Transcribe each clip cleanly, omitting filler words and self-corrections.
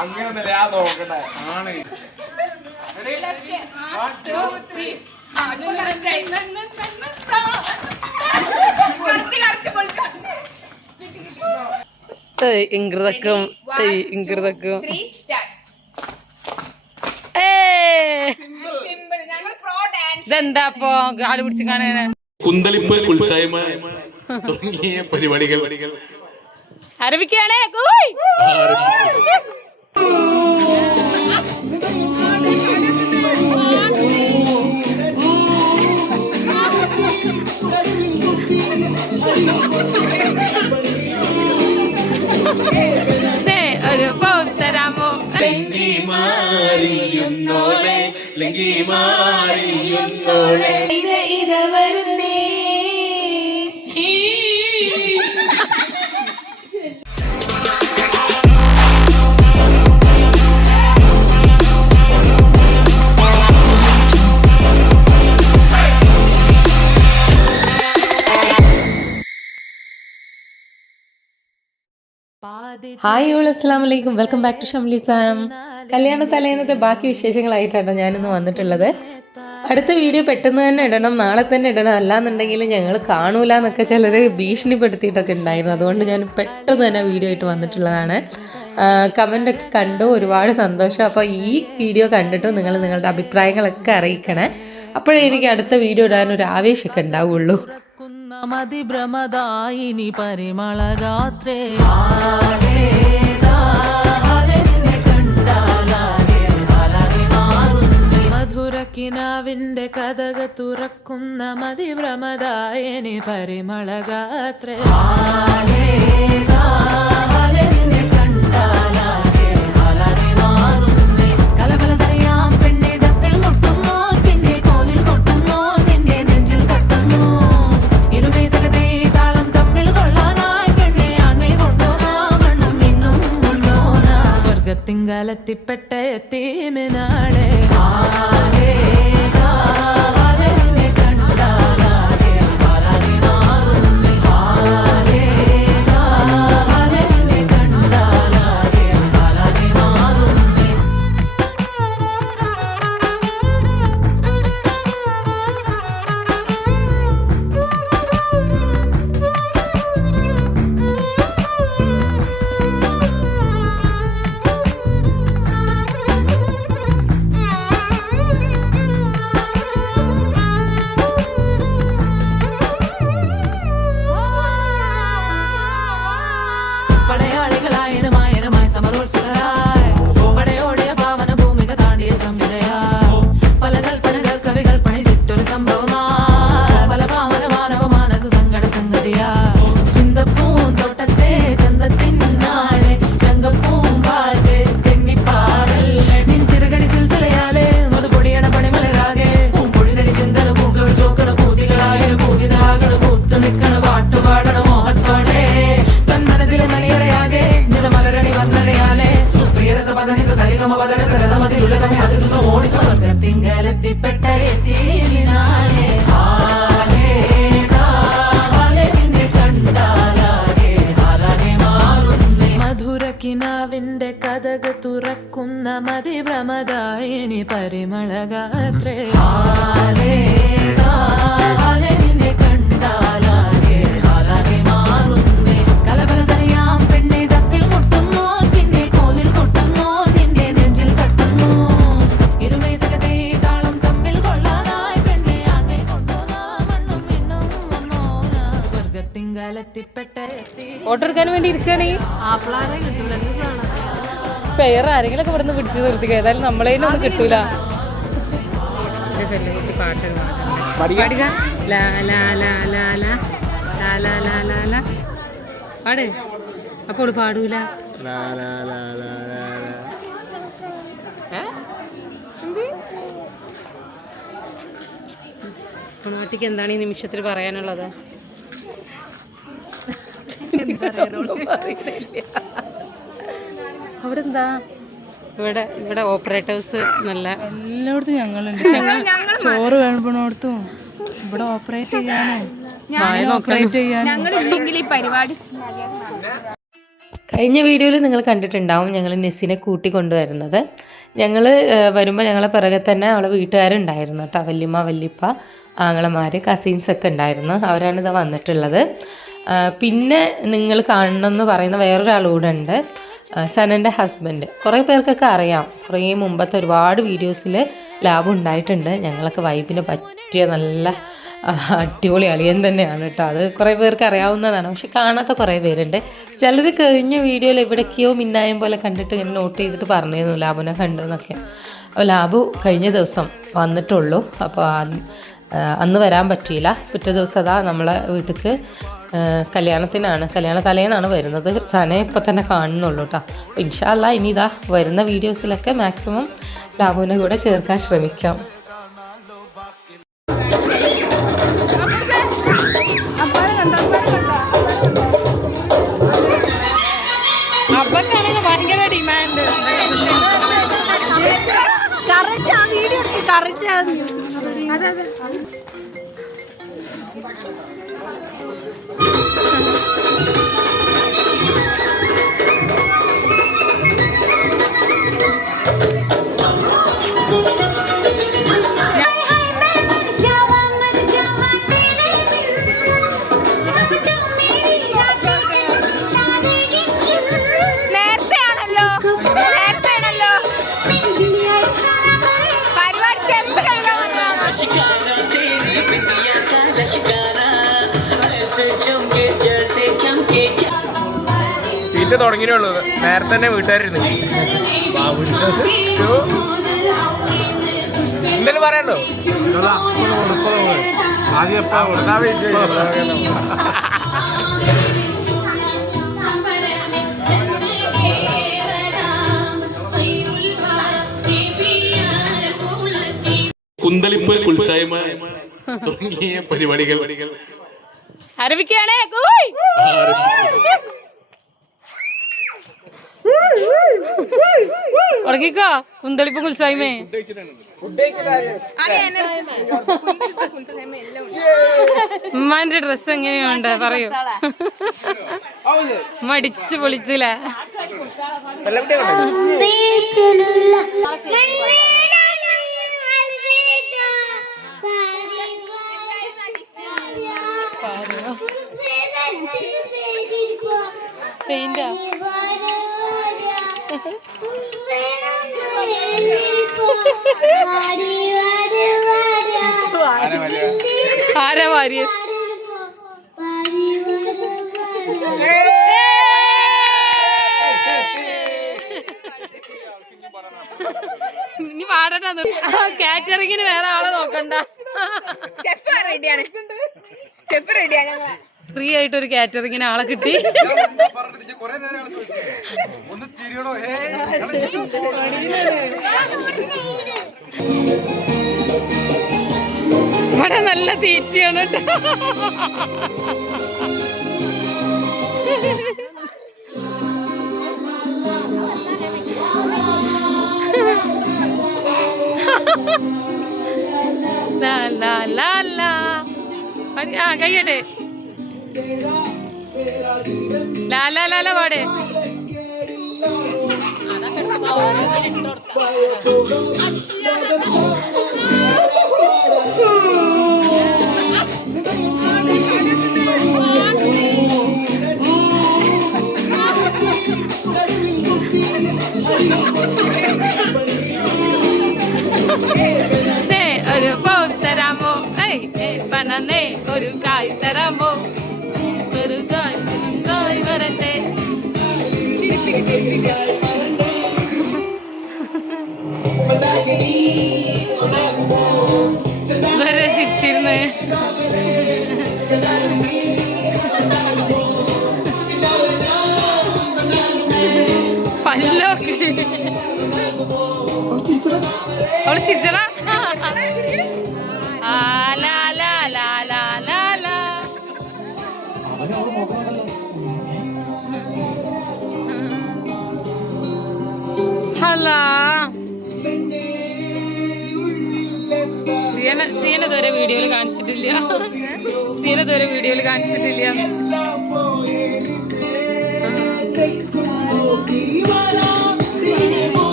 അങ്ങനെയൊന്നല്ലേ ആ നോക്കട്ടെ ആണ് ഇംഗ്രിതക്കും ഇംഗ്രിതക്കും ഇതെന്താപ്പോ കാല് പിടിച്ച് കാണാന് കുന്തളിപ്പ് ഉത്സാഹമ തുടങ്ങിയ പരിപാടികൾ ആരംഭിക്കുകയാണേ ഒരു തരാമോ ഇത് വരുന്നേ ഹായ് ഓൾ അസ്സലാമു അലൈക്കും, welcome back to Shamli Sam. കല്യാണ തലേന്നത്തെ ബാക്കി വിശേഷങ്ങളായിട്ടാണ് ഞാനിന്ന് വന്നിട്ടുള്ളത്. അടുത്ത വീഡിയോ പെട്ടെന്ന് തന്നെ ഇടണം, നാളെ തന്നെ ഇടണം, അല്ലാന്നുണ്ടെങ്കിൽ ഞങ്ങൾ കാണൂല എന്നൊക്കെ ചിലർ ഭീഷണിപ്പെടുത്തിയിട്ടൊക്കെ ഉണ്ടായിരുന്നു. അതുകൊണ്ട് ഞാൻ പെട്ടെന്ന് തന്നെ വീഡിയോ ആയിട്ട് വന്നിട്ടുള്ളതാണ്. കമൻ്റൊക്കെ കണ്ടു, ഒരുപാട് സന്തോഷം. അപ്പോൾ ഈ വീഡിയോ കണ്ടിട്ട് നിങ്ങൾ നിങ്ങളുടെ അഭിപ്രായങ്ങളൊക്കെ അറിയിക്കണേ. അപ്പോഴേ എനിക്ക് അടുത്ത വീഡിയോ ഇടാനൊരു ആവേശമൊക്കെ ഉണ്ടാവുള്ളൂ. മതിഭ്രമദായിനി പരിമളഗാത്രേ മധുരക്കിനാവിന്റെ കഥക തുറക്കുന്ന മതിഭ്രമദായിനി പരിമളഗാത്രേ കലബലതറിയാം പെണ്ണെ ദഫിൽ മുട്ടുന്നു പിന്നെ കോലിൽ കൊട്ടുന്നു നിന്റെ നെഞ്ചിൽ തട്ടുന്നു സ്വർഗത്തിങ്കലെത്തിപ്പെട്ട എത്തീമിനാളെ സ്വർഗത്തിങ്കലെത്തിപ്പെട്ട എത്തീമിനാളെ മധുരക്കിനാവിന്റെ കഥക തുറക്കുന്ന മതിഭ്രമദായിനി പരിമളഗാത്രേ കലബലതറിയാം പെണ്ണെ ദഫിൽ മുട്ടുന്നു പിന്നെ കോലിൽ കൊട്ടുന്നു നിന്റെ നെഞ്ചിൽ തട്ടുന്നു ഇരുമേതകത്തെ താളം തമ്മിൽ കൊള്ളാനായി പെണ്ണെ ആണ്മേ കൊണ്ടോനാ മണ്ണും മിണ്ണും വന്നോനാ സ്വർഗത്തിങ്കലെത്തിപ്പെട്ട ഓട്ടെടുക്കാൻ വേണ്ടി ഇരിക്കുകയാണേ പേര് ആരെങ്കിലൊക്കെ ഇവിടുന്ന് പിടിച്ചു നിർത്തിക്ക. ഏതായാലും നമ്മളേനൊന്നും കിട്ടൂല. പാട്ട് പാട്. അപ്പോൾ പാടൂല. കുണുവാറ്റിക്ക് എന്താണ് ഈ നിമിഷത്തിൽ പറയാനുള്ളത്? അവിടെ എന്താ ഇവിടെ ഓപ്പറേറ്റേഴ്സ് നല്ല എല്ലായിടത്തും ഞങ്ങളുണ്ട്. ചോറ് വേണ്ടടുത്തും ഇവിടെ ഓപ്പറേറ്റ് ചെയ്യാനും ഞങ്ങളില്ലെങ്കിൽ ഈ പരിപാടി കഴിഞ്ഞ വീഡിയോയിൽ നിങ്ങൾ കണ്ടിട്ടുണ്ടാവും ഞങ്ങൾ നെസ്സിനെ കൂട്ടിക്കൊണ്ടുവരുന്നത്. ഞങ്ങൾ വരുമ്പോൾ ഞങ്ങളെ പിറകെ തന്നെ അവളെ വീട്ടുകാരുണ്ടായിരുന്നു കേട്ടോ. വല്യമ്മ, വല്യപ്പ, ആങ്ങളമാർ, കസിൻസൊക്കെ ഉണ്ടായിരുന്നു. അവരാണ് ഇതാ വന്നിട്ടുള്ളത്. പിന്നെ നിങ്ങൾ കാണണമെന്ന് പറയുന്ന വേറൊരാൾ കൂടെ ഉണ്ട്, സനൻ്റെ ഹസ്ബൻഡ്. കുറേ പേർക്കൊക്കെ അറിയാം, കുറേ മുമ്പത്തെ ഒരുപാട് വീഡിയോസിൽ ലാഭം ഉണ്ടായിട്ടുണ്ട്. ഞങ്ങളൊക്കെ വൈബിന് പറ്റിയ നല്ല അടിപൊളി അളിയൻ തന്നെയാണ് കേട്ടോ. അത് കുറേ പേർക്ക് അറിയാവുന്നതാണ്, പക്ഷെ കാണാത്ത കുറേ പേരുണ്ട്. ചിലർ കഴിഞ്ഞ വീഡിയോയിൽ എവിടേക്കോ മിന്നായം പോലെ കണ്ടിട്ട് ഇങ്ങനെ നോട്ട് ചെയ്തിട്ട് പറഞ്ഞിരുന്നു ലാബുനെ കണ്ടെന്നൊക്കെ. അപ്പോൾ ലാബു കഴിഞ്ഞ ദിവസം വന്നിട്ടുള്ളൂ. അപ്പോൾ അന്ന് വരാൻ പറ്റിയില്ല. പിറ്റേ ദിവസം അതാ നമ്മളെ വീട്ടിലേക്ക് കല്യാണ തലേന്നാണ് വരുന്നത്. സനയെ ഇപ്പം തന്നെ കാണുന്നുള്ളൂ കേട്ടോ. അപ്പോൾ ഇൻഷാ അല്ലാ ഇനി ഇതാ വരുന്ന വീഡിയോസിലൊക്കെ മാക്സിമം ലാബുവിനെ കൂടെ ചേർക്കാൻ ശ്രമിക്കാം. അപ്പക്കാണെങ്കിൽ ഭയങ്കര ഡിമാൻഡ്. അതെ അതെ തീറ്റ തുടങ്ങിയുള്ളൂ. നേരത്തെ തന്നെ വീട്ടുകാരുന്നു. എന്തെങ്കിലും പറയാണ്ടോ? കുന്തളിപ്പ്, ഉത്സാഹമ തുടങ്ങിയ പരിപാടികൾ ആരംഭിക്കുകയാണേ. തുടങ്ങിക്കോ കുന്തളിപ്പ് ഉത്സാഹമേ. ഉമ്മാന്റെ ഡ്രസ് എങ്ങനെയുണ്ട് പറയൂ. മടിച്ചു പൊളിച്ചില്ലേ. പെയിന്റാ ആരാ വാരിയ? ഇനി പാടണ്ട. കാറ്ററിങ്ങിന് വേറെ ആളെ നോക്കണ്ട. ഫ്രീ ആയിട്ട് ഒരു കാറ്ററിങ്ങിന് ആളെ കിട്ടി. ഇവിടെ നല്ല തീറ്റയാണ് കേട്ടോ. കയ്യട്ടെ ലാലാ ലാല പാടേ. ഒരു പോ തരാമോ? ബനാനേ ഒരു കായ് തരാമോ? ഒരു കായ് വരട്ടെ. വരെ ചിരിച്ചിരുന്ന് പല്ലൊക്കെ അവള് ചിരിച്ചടാ. സീന ഇതുവരെ വീഡിയോയിൽ കാണിച്ചിട്ടില്ല. ഫൗസിയനെ ഇതുവരെ വീഡിയോയിൽ കാണിച്ചിട്ടില്ല.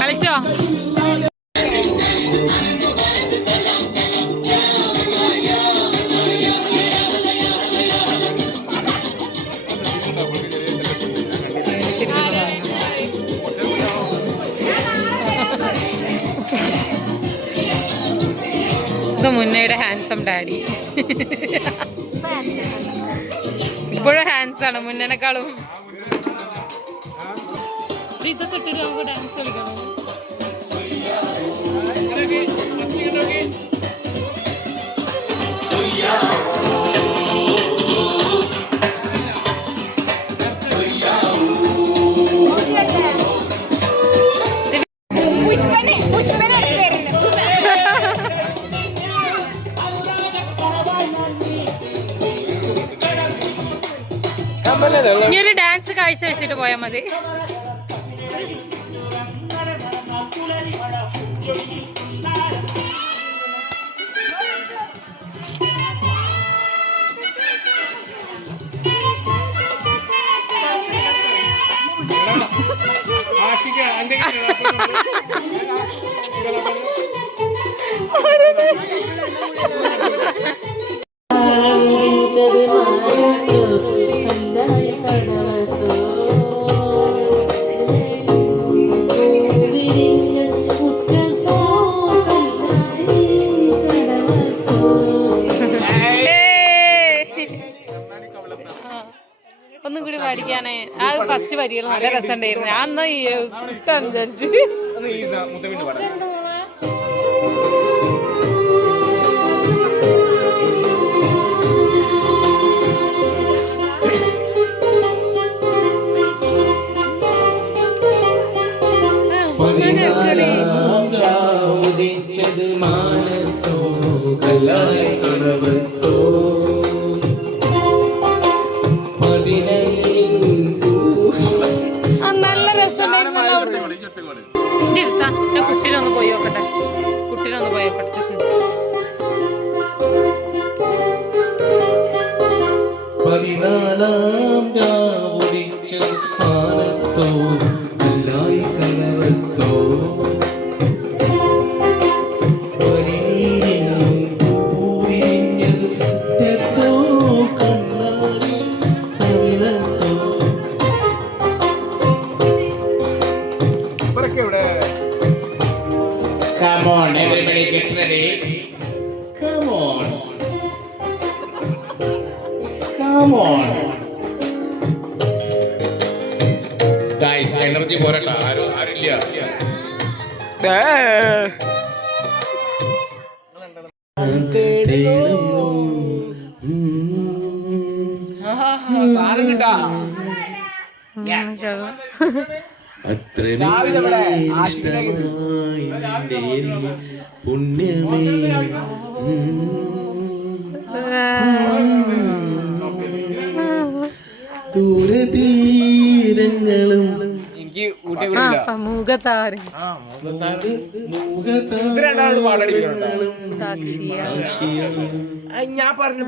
കളിച്ചോ? ഇത് മുന്നയുടെ ഹാൻസം ഡാഡി. ഇപ്പോഴും ഹാൻസ് ആണ് മുന്നേനേക്കാളും. ഇതൊക്കെ ഇട്ടിട്ട് നമുക്ക് ഡാൻസ് കളിക്കണം. ഇനി ഒരു ഡാൻസ് കാഴ്ച വെച്ചിട്ട് പോയാൽ മതി. ഒന്നും കൂടി പഠിക്കാനേ ആ ഫസ്റ്റ് വരികൾ നല്ല രസമുണ്ടായിരുന്നു. ഞാൻ എന്നാ ഇട്ടാന്ന് വിചാരിച്ചു. നല്ല രസമുണ്ടായിരുന്നല്ലോ അവിടുന്ന്. ഇതെടുത്താ ഞാൻ കുട്ടീനൊന്ന് പോയി നോക്കട്ടെ. കുട്ടീനൊന്ന് പോയി നോക്കട്ടെ. പതിനാലാം രാവുദിച്ച മാനത്തോ കല്ലായി കലവത്തോ Come on, everybody get ready. Come on. Come on. Guys, energy പോരട്ടാ. ആരില്ല. പുണ്യമേ ദൂരതീരങ്ങളും മൂകത്താറ് ഞാൻ പറഞ്ഞു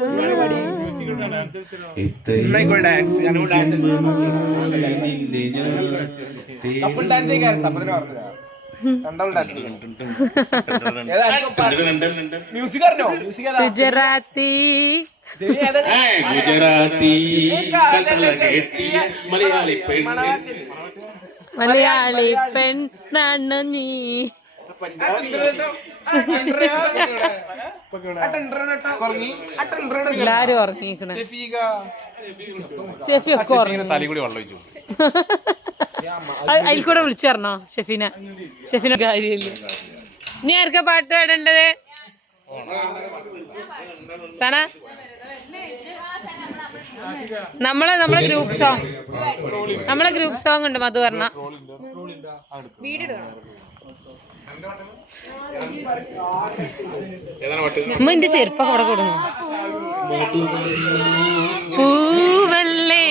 ഗുജറാത്തി ഗുജറാത്തി മലയാളി പെണ്ണാണ് നീ. എല്ലാരും ഉറങ്ങിക്കണ. ഷെഫി ഒക്കെ അതിൽ കൂടെ വിളിച്ചു തരണോ ഷെഫിനെ കാര്യമില്ല. ഇനി ആർക്കാ പാട്ട് പാടേണ്ടത്? സന നമ്മളെ ഗ്രൂപ്പ് സോങ് ഉണ്ട്. മധു പറഞ്ഞ എന്റെ ചെരുപ്പൊക്കെ അവിടെ കൊടുന്നു. പൂവല്ലേ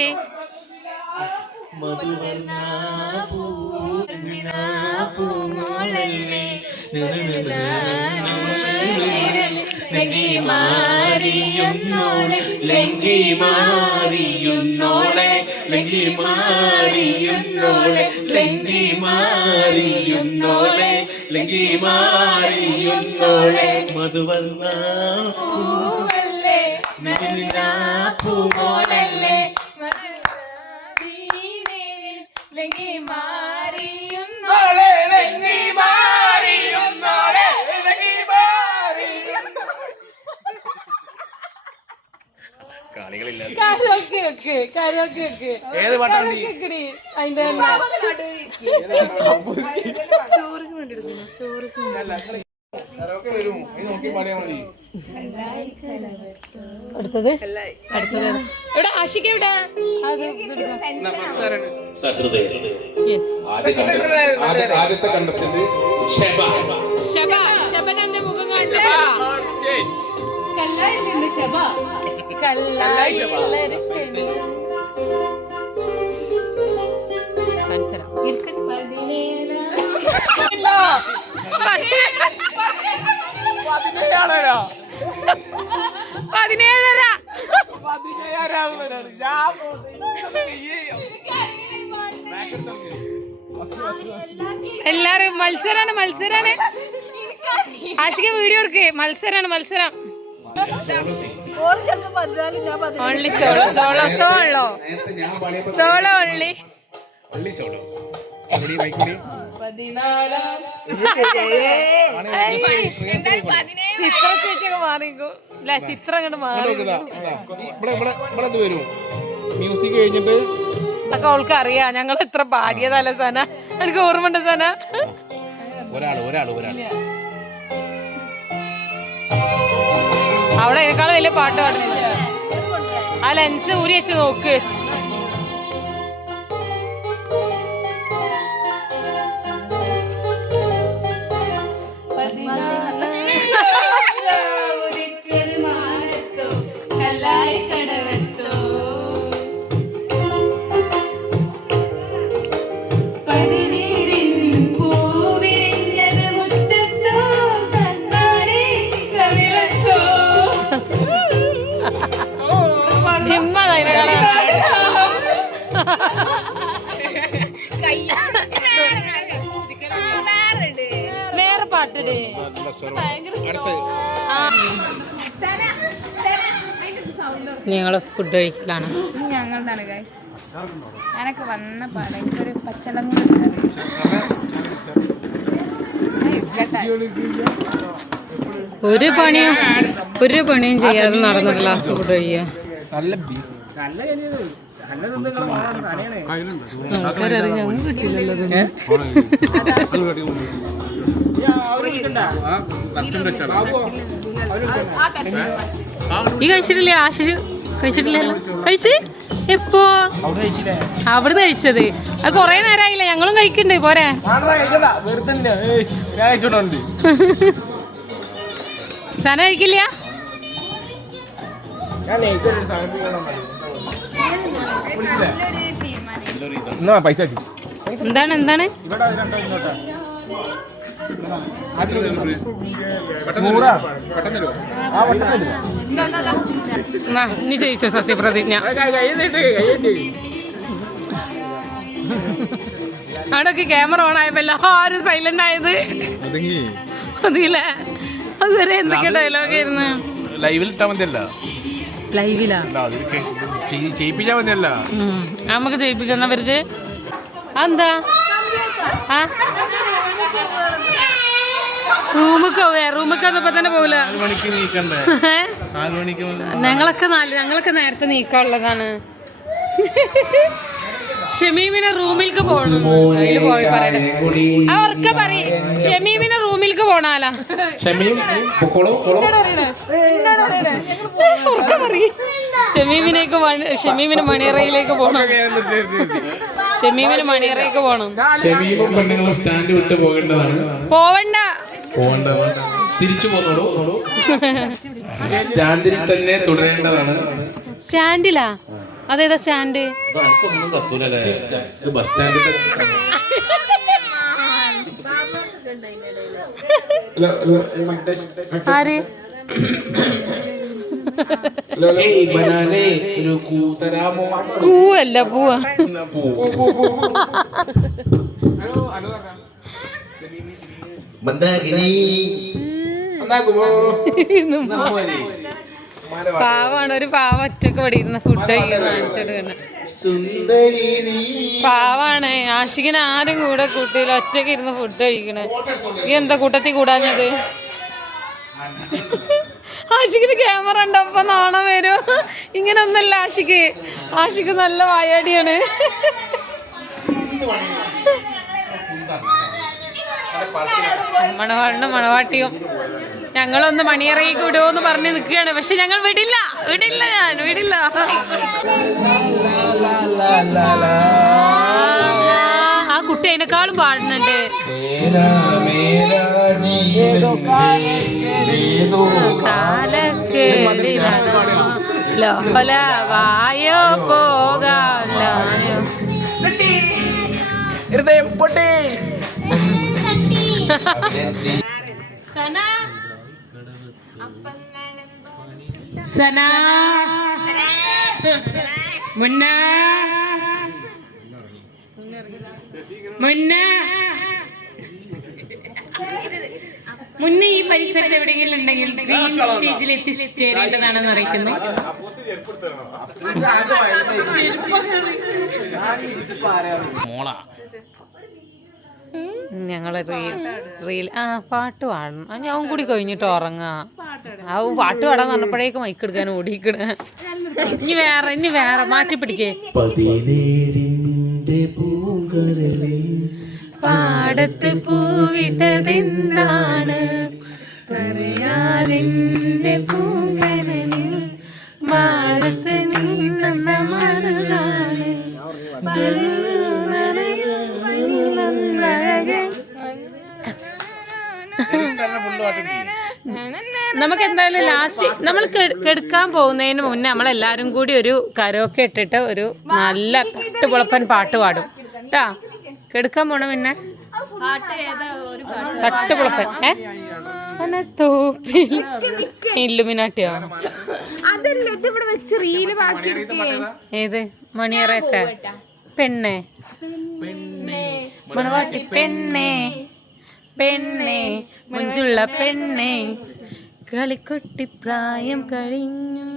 ലങ്കി മാറിയുന്നോളെ ലങ്കി മാറിയുന്നോളെ ലങ്കി മാറിയുന്നോളെ ലങ്കി മാറിയുന്നോളെ ലങ്കി മാറിയുന്നോളെ മധുവർണ്ണ പൂമോളല്ലേ ഏത് പാട്ടാണ് അതിന്റെ അടുത്തത് എവിടെ ആഷിക എവിടെ ആദ്യത്തെ കണ്ടസ്റ്റന്റ് ഷെബ. ഷബനന്റെ മുഖം കാണില്ല എല്ലാരും മത്സരാണ് ആഷിക വീഡിയോ എടുക്ക്. മത്സരം ഓൺലി സോളോ ഓൺലി ചിത്ര ചേച്ചിയൊക്കെ മാറിക്കോ. ഇല്ല ചിത്രം അങ്ങോട്ട് മാറി മ്യൂസിക് കഴിഞ്ഞിട്ട് അതൊക്കെ അവൾക്ക് അറിയാം. ഞങ്ങൾ എത്ര ഭാഗ്യതല്ല സന. എനിക്ക് ഓർമ്മയുണ്ട് സന. അവിടെ അതിനേക്കാളും വലിയ പാട്ട് പാടുന്നില്ല. ആ ലെൻസ് ഊരി വെച്ച് നോക്ക്. വേറെ പാട്ടിട്. ഞങ്ങള് ഫുഡ് കഴിക്കലാണ്. ഞങ്ങളുടെ ഗൈസ് ഞാനൊക്കെ വന്ന പാട എനിക്കൊരു പച്ചളങ്ങ ഒരു പണിയും ചെയ്യാതെ നടന്നിട്ട് ലാസ്റ്റ് ഫുഡ് കഴിക്കുക. ആൾക്കാരറിയാം ഞങ്ങൾ കിട്ടില്ലല്ലോ. ഈ കഴിച്ചിട്ടില്ലേ? ആശിഷ് കഴിച്ചിട്ടില്ലല്ലോ. കഴിച്ച് എപ്പോ? അവിടുന്ന് കഴിച്ചത്. അത് കൊറേ നേരമായില്ല. ഞങ്ങളും കഴിക്കണ്ട്. പോരെ സന കഴിക്കില്ല? എന്താണ് നീ ജയിച്ചോ സത്യപ്രതിജ്ഞ. അവിടെയൊക്കെ ക്യാമറ ഓൺ ആയപ്പോ എല്ലാരും സൈലന്റ് ആയത്. അതില്ലേ അതുവരെ എന്തൊക്കെ ഡയലോഗ് ആയിരുന്നു. ലൈവിലിട്ടാ മതിയല്ല. ലൈവിലാ ചെയ്യിപ്പിച്ചാ മതിയല്ല. നമുക്ക് ചെയ്യിപ്പിക്കുന്നവർക്ക് എന്താ റൂമൊക്കെ തന്നെ പോകില്ല. ഞങ്ങളൊക്കെ നേരത്തെ നീക്കാനുള്ളതാണ്. ഷമീമിനെ റൂമിലേക്ക് പോകണം. അതില് പോയി പറയണേ. അവർക്ക് പറയും ഷമീമിനെ റൂമിലേക്ക് പോണാലാ. ഷമീമിന് മണിയറയിലേക്ക് പോകണം. ഷമീമിന് മണിയറയിലേക്ക് പോകണം. സ്റ്റാൻഡ് വിട്ട് പോകേണ്ടതാണ്. പോവണ്ട, തിരിച്ചു പോന്നോളൂ. സ്റ്റാൻഡിൽ തന്നെ തുടരേണ്ടതാണ്. സ്റ്റാൻഡിലാ? അതേതാ സ്റ്റാൻഡ്? ബസ് സ്റ്റാൻഡിൽ ആര് ഏയ് ബനാനെ ഒരു കൂതരാമോ? കൂവല്ല പൂവാ. മന്ദാകിനി പാവാണ്, ഒരു പാവ ഒറ്റക്ക് പടിയിരുന്ന ഫുഡ് കഴിക്കുന്ന സുന്ദരി നീ. പാവാണ്. ആഷിക്കിന് ആരും കൂടെ കൂട്ടിയില്ല, ഒറ്റക്ക് ഇരുന്ന് ഫുഡ് കഴിക്കണേ. ഈ എന്താ കൂട്ടത്തിൽ കൂടാഞ്ഞത്? ആഷിക്കിന് ക്യാമറ ഉണ്ടപ്പോ നാണം വരും. ഇങ്ങനെ ഒന്നല്ല ആഷിക്ക്. ആഷിക്ക് നല്ല വായാടിയാണ്. മണവാളിനും മണവാട്ടിയും ഞങ്ങളൊന്ന് മണിയറയിക്ക് വിടുമോന്ന് പറഞ്ഞ് നിൽക്കുകയാണ്. പക്ഷെ ഞങ്ങൾ വിടില്ല. ഞാൻ വിടില്ല. ആ കുട്ടി അതിനേക്കാളും പാടുന്നുണ്ട്. ലോല വായോ പോകാനോ സന മുന്ന മുന്നേ ഈ പരിസരത്ത് എവിടെയെങ്കിലും ഉണ്ടെങ്കിൽ ഗ്രീൻ സ്റ്റേജിൽ എത്തിച്ചേരേണ്ടതാണെന്ന് അറിയിക്കുന്നു. ഞങ്ങള് റീൽ പാട്ട് പാടണം. ഞാൻ കൂടി കഴിഞ്ഞിട്ട് ഉറങ്ങാ. ആ പാട്ട് പാടാൻ പറഞ്ഞപ്പോഴേക്ക് മൈക്ക് എടുക്കാൻ ഓടിക്കണ. ഇനി വേറെ മാറ്റി പിടിക്കേ. 17 പൂങ്കരളിൽ പാടത്ത് പൂവിട്ടതെന്താണ് പറയാതെന്റെ പൂങ്കരളിൽ മാറത്ത് നീ തന്ന മറുകാണ്. നമുക്ക് എന്തായാലും ലാസ്റ്റ് നമ്മൾ കെടുക്കാൻ പോകുന്നതിന് മുന്നേ നമ്മളെല്ലാരും കൂടി ഒരു കരോക്കെ ഇട്ടിട്ട് ഒരു നല്ല കട്ടുപുളപ്പൻ പാട്ട് പാടും കേട്ടാ. കെടുക്കാൻ പോണ പിന്നെ കട്ടുപുളപ്പൻ ഇല്ലുമിനാട്ടിയോ ഏത് മണിയറേറ്റ പെണ്ണെ മണവാട്ടി പെണ്ണെ പെണ്ണെ മഞ്ചുള്ള പെണ്ണെ കളിക്കൊട്ടി പ്രായം കഴിഞ്ഞു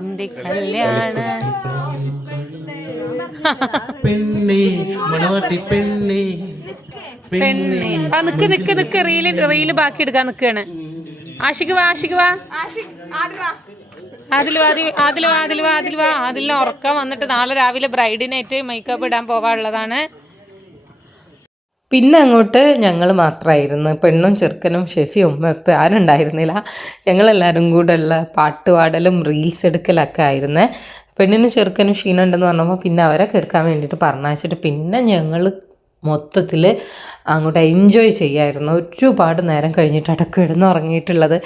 എന്റെ കല്യാണ പെണ്ണേ മണവാട്ടി പെണ്ണേ പെണ്ണെ. ആ നിക്ക് റീല് ബാക്കി എടുക്കാൻ നിക്കാണ്. ആഷിക്ക് വാ ആദിലിനെ ഉറക്കം വന്നിട്ട് നാളെ രാവിലെ ബ്രൈഡിനായിട്ട് മേക്കപ്പ് ഇടാൻ പോകാനുള്ളതാണ്. പിന്നെ അങ്ങോട്ട് ഞങ്ങൾ മാത്രമായിരുന്നു. പെണ്ണും ചെറുക്കനും ഷെഫിയും ഉമ്മ ആരും ഉണ്ടായിരുന്നില്ല. ഞങ്ങളെല്ലാവരും കൂടെ ഉള്ള പാട്ടുപാടലും റീൽസ് എടുക്കലൊക്കെ ആയിരുന്നേ. പെണ്ണിനും ചെറുക്കനും ക്ഷീണം ഉണ്ടെന്ന് പറഞ്ഞപ്പോൾ പിന്നെ അവരൊക്കെ എടുക്കാൻ വേണ്ടിയിട്ട് പറഞ്ഞയച്ചിട്ട് പിന്നെ ഞങ്ങൾ മൊത്തത്തിൽ അങ്ങോട്ട് എൻജോയ് ചെയ്യായിരുന്നു. ഒരുപാട് നേരം കഴിഞ്ഞിട്ടാണ് കിടന്ന് ഉറങ്ങിയിട്ടുള്ളത്.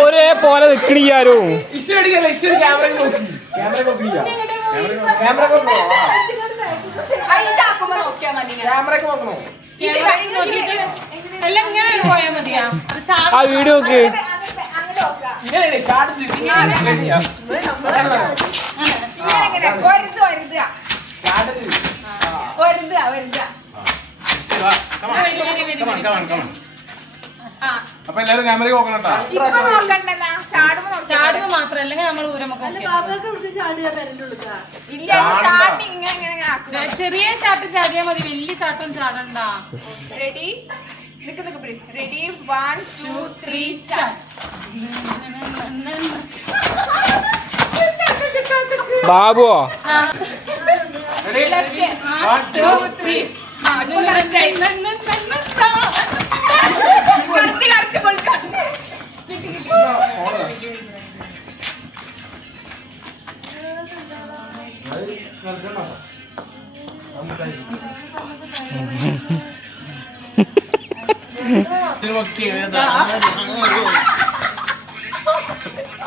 ഒരേ പോലെ നിക്കണിയാരോ ആ വീഡിയോ നോക്ക്. അപ്പൊ എല്ലാരും ക്യാമറ നോക്കണം ചാടുമ്പോ മാത്രം അല്ലെങ്കിൽ നമ്മൾ ചെറിയ ചാട്ടം ചാടിയാ മതി, വലിയ ചാട്ടം ചാടണ്ട. Ready ready 1 2 3 start. ബാബുവോ ലെഫ്റ്റ് 1 2 3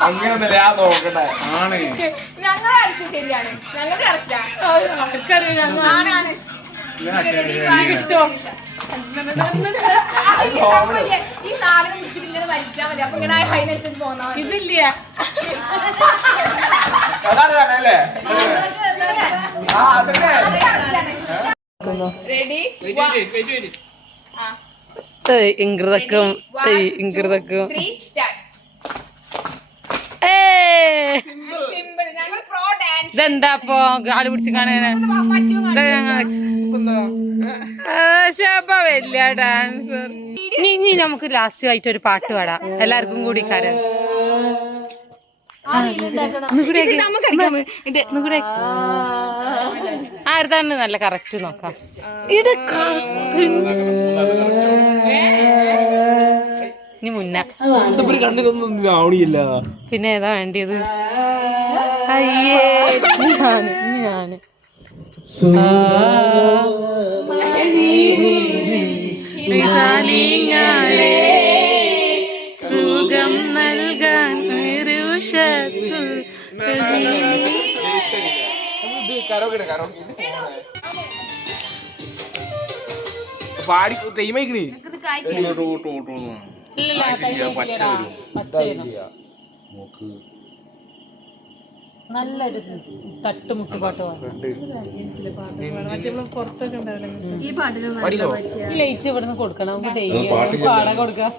അങ്ങനെയൊന്നല്ല ഞാൻ നോക്കട്ടെ. ആണ് ഞങ്ങളെ അടുത്ത് ശരിയാണ്. ഞങ്ങളുടെ കറക്റ്റാ. ആണാണ്. ഈ സാധനം പിടിച്ചിട്ട് ഇങ്ങനെ വലിച്ചാൽ മതി. അപ്പൊ ഇങ്ങനെ ഹൈനറ്റ് പോന്നാ ഇതില്ല അതാണ് പറഞ്ഞല്ലേ? ആ, അതന്നെ. റെഡി ഇംഗ്രിതക്കും ഇംഗ്രിതക്കും 3 സ്റ്റാർട്ട്. സിമ്പിൾ. ഞങ്ങൾ പ്രോ ഡാൻസ് ഇതെന്താ ഇപ്പൊ കാല് പിടിച്ച് കാണാൻ വലിയ ഡാൻസർ. ഇനി നമുക്ക് ലാസ്റ്റ് ആയിട്ട് ഒരു പാട്ട് പാടാം എല്ലാവർക്കും കൂടി കാരം. ആരുതാണ് നല്ല കറക്റ്റ് നോക്കാം. ഇനി മുന്നേ കണ്ണിലൊന്നും ആവണില്ല. പിന്നെ ഏതാ വേണ്ടിയത്? അയ്യേ ഞാന് സുഖം നൽകാൻ പാടി തെയ്മയിക്കണി. നല്ലൊരു തട്ടുമുട്ട് പാട്ട് ലൈറ്റ് ഇവിടുന്ന് കൊടുക്കണം. പാടാൻ കൊടുക്കാം.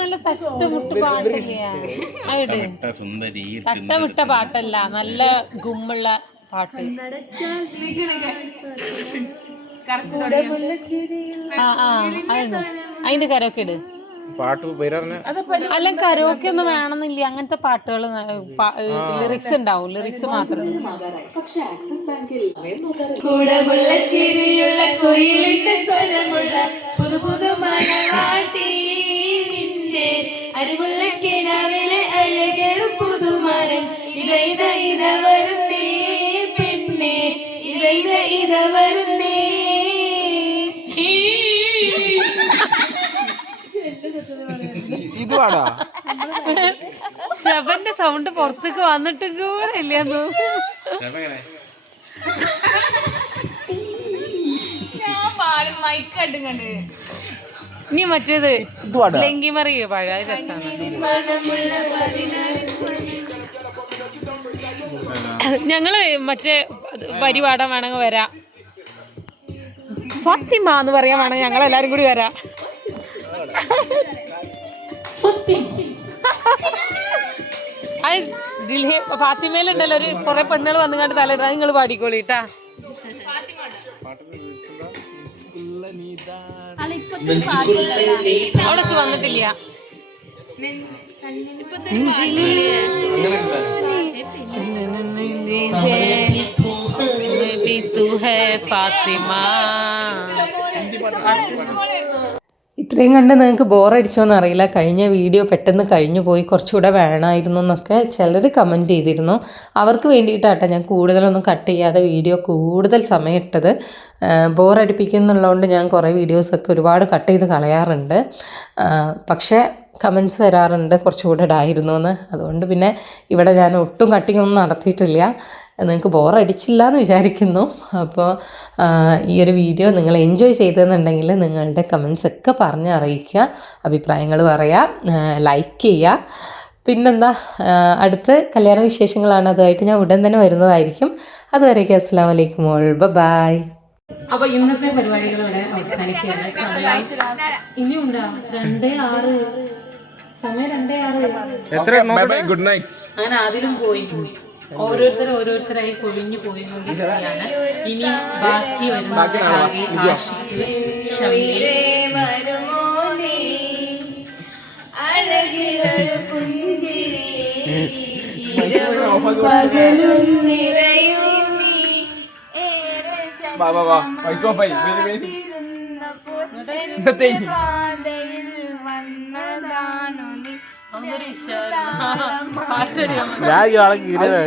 നല്ല തട്ടുമുട്ട് പാട്ടില്ല, തട്ടമിട്ട പാട്ടല്ല, നല്ല ഗുമ്മുള്ള പാട്ട്. അതിന്റെ കരോക്കെ ഇട്. പാട്ട് അല്ല കരോക്കെ ഒന്നും വേണമെന്നില്ല. അങ്ങനത്തെ പാട്ടുകൾ ലിറിക്സ് ഉണ്ടാവും. ലിറിക്സ് മാത്രം. കൂടമുള്ള ചിരിയുള്ള കുയിലിട്ട സ്വരമുള്ള പുതു പുതു മണവാട്ടി നിന്റെ അരിമുള്ള കിണവിലെ അഴകരും പുതുമരം ഇത വരുന്നേ പെണ്ണെ ഇത വരുന്നേ. ഇത് പാടാ. ശബന്റെ സൗണ്ട് പുറത്തേക്ക് വന്നിട്ട് കൂടെ ഇല്ലെന്നു. ഞാൻ പാടും മൈക്ക് കണ്ടുകണ്ട്. ഇനി മറ്റേത് ലങ്കിമറിയ പഴയ രസമാണ്. ഞങ്ങള് മറ്റേ വരി പാടാൻ വേണമെങ്കിൽ വരാം. ഫാത്തിമ എന്ന് പറയാൻ വേണമെങ്കിൽ ഞങ്ങൾ എല്ലാരും കൂടി വരാം. ഫാത്തിമയിലുണ്ടല്ലോ ഒരു കുറെ പെണ്ണുകൾ വന്നു കണ്ട് തലയിടാ. നിങ്ങൾ പാടിക്കോളിട്ടാ. അവിടൊക്കെ വന്നിട്ടില്ല. ഇത്രയും കണ്ട് നിങ്ങൾക്ക് ബോറടിച്ചോന്ന് അറിയില്ല. കഴിഞ്ഞ വീഡിയോ പെട്ടെന്ന് കഴിഞ്ഞു പോയി, കുറച്ചുകൂടെ വേണമായിരുന്നു എന്നൊക്കെ ചിലർ കമൻറ്റ് ചെയ്തിരുന്നു. അവർക്ക് വേണ്ടിയിട്ടാട്ടോ ഞാൻ കൂടുതലൊന്നും കട്ട് ചെയ്യാതെ വീഡിയോ കൂടുതൽ സമയം ഇട്ടത്. ബോറടിപ്പിക്കുന്നുള്ളതുകൊണ്ട് ഞാൻ കുറേ വീഡിയോസൊക്കെ ഒരുപാട് കട്ട് ചെയ്ത് കളയാറുണ്ട്. പക്ഷേ കമൻസ് വരാറുണ്ട് കുറച്ചുകൂടെ ഇടായിരുന്നു എന്ന്. അതുകൊണ്ട് പിന്നെ ഇവിടെ ഞാൻ ഒട്ടും കട്ടിങ്ങൊന്നും നടത്തിയിട്ടില്ല. നിങ്ങൾക്ക് ബോറടിച്ചില്ല എന്ന് വിചാരിക്കുന്നു. അപ്പോൾ ഈ ഒരു വീഡിയോ നിങ്ങൾ എൻജോയ് ചെയ്തെന്നുണ്ടെങ്കിൽ നിങ്ങളുടെ കമൻസൊക്കെ പറഞ്ഞ് അറിയിക്കുക, അഭിപ്രായങ്ങൾ പറയുക, ലൈക്ക് ചെയ്യുക. പിന്നെന്താ, അടുത്ത് കല്യാണ വിശേഷങ്ങളാണ്. അതുമായിട്ട് ഞാൻ ഉടൻ തന്നെ വരുന്നതായിരിക്കും. അതുവരേക്കും അസ്സലാമു അലൈക്കും ഓൾ, ബൈ. അപ്പോൾ ഇന്നത്തെ പരിപാടികൾ ഇവിടെ അവസാനിക്കുകയാണ്. ഇനിയുണ്ടോ 2:06 സമയം 2:06. Good night. അങ്ങനെ അതിലും പോയി ഓരോരുത്തരായി കൊഴിഞ്ഞു പോയിക്കൊണ്ടിരിക്കുകയാണ്. ഇനി ബാക്കി വരുന്നത് ആഷിഖ്, ഷംലി, വാ. ഇന്നത്തെ പാതയിൽ വന്നതാണു നീ ഞാൻ ഇയാളെ കീറിയത്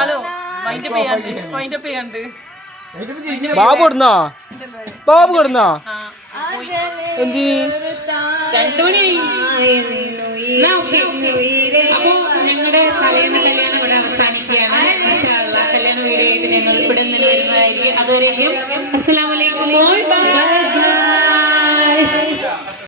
ഹലോ മൈൻഡപ്പ് ചെയ്യാണ്ട് ബാബു കൊടുന്നോ എന്തി 2 മണിയായി. എന്നാ ഓക്കേ. അപ്പോ ഞങ്ങളുടെ തലേന്ന് കല്യാണം ഇവിടെ അവസാനിക്കുകയാണ്. ഇൻഷാ അല്ലാഹ് കല്യാണ വീഡിയോ ആയിട്ട് ഞങ്ങൾ ഇവിടെ നിന്ന് വരുന്നതായിരിക്കും. അതുവരേക്കും അസ്സലാമു അലൈക്കും.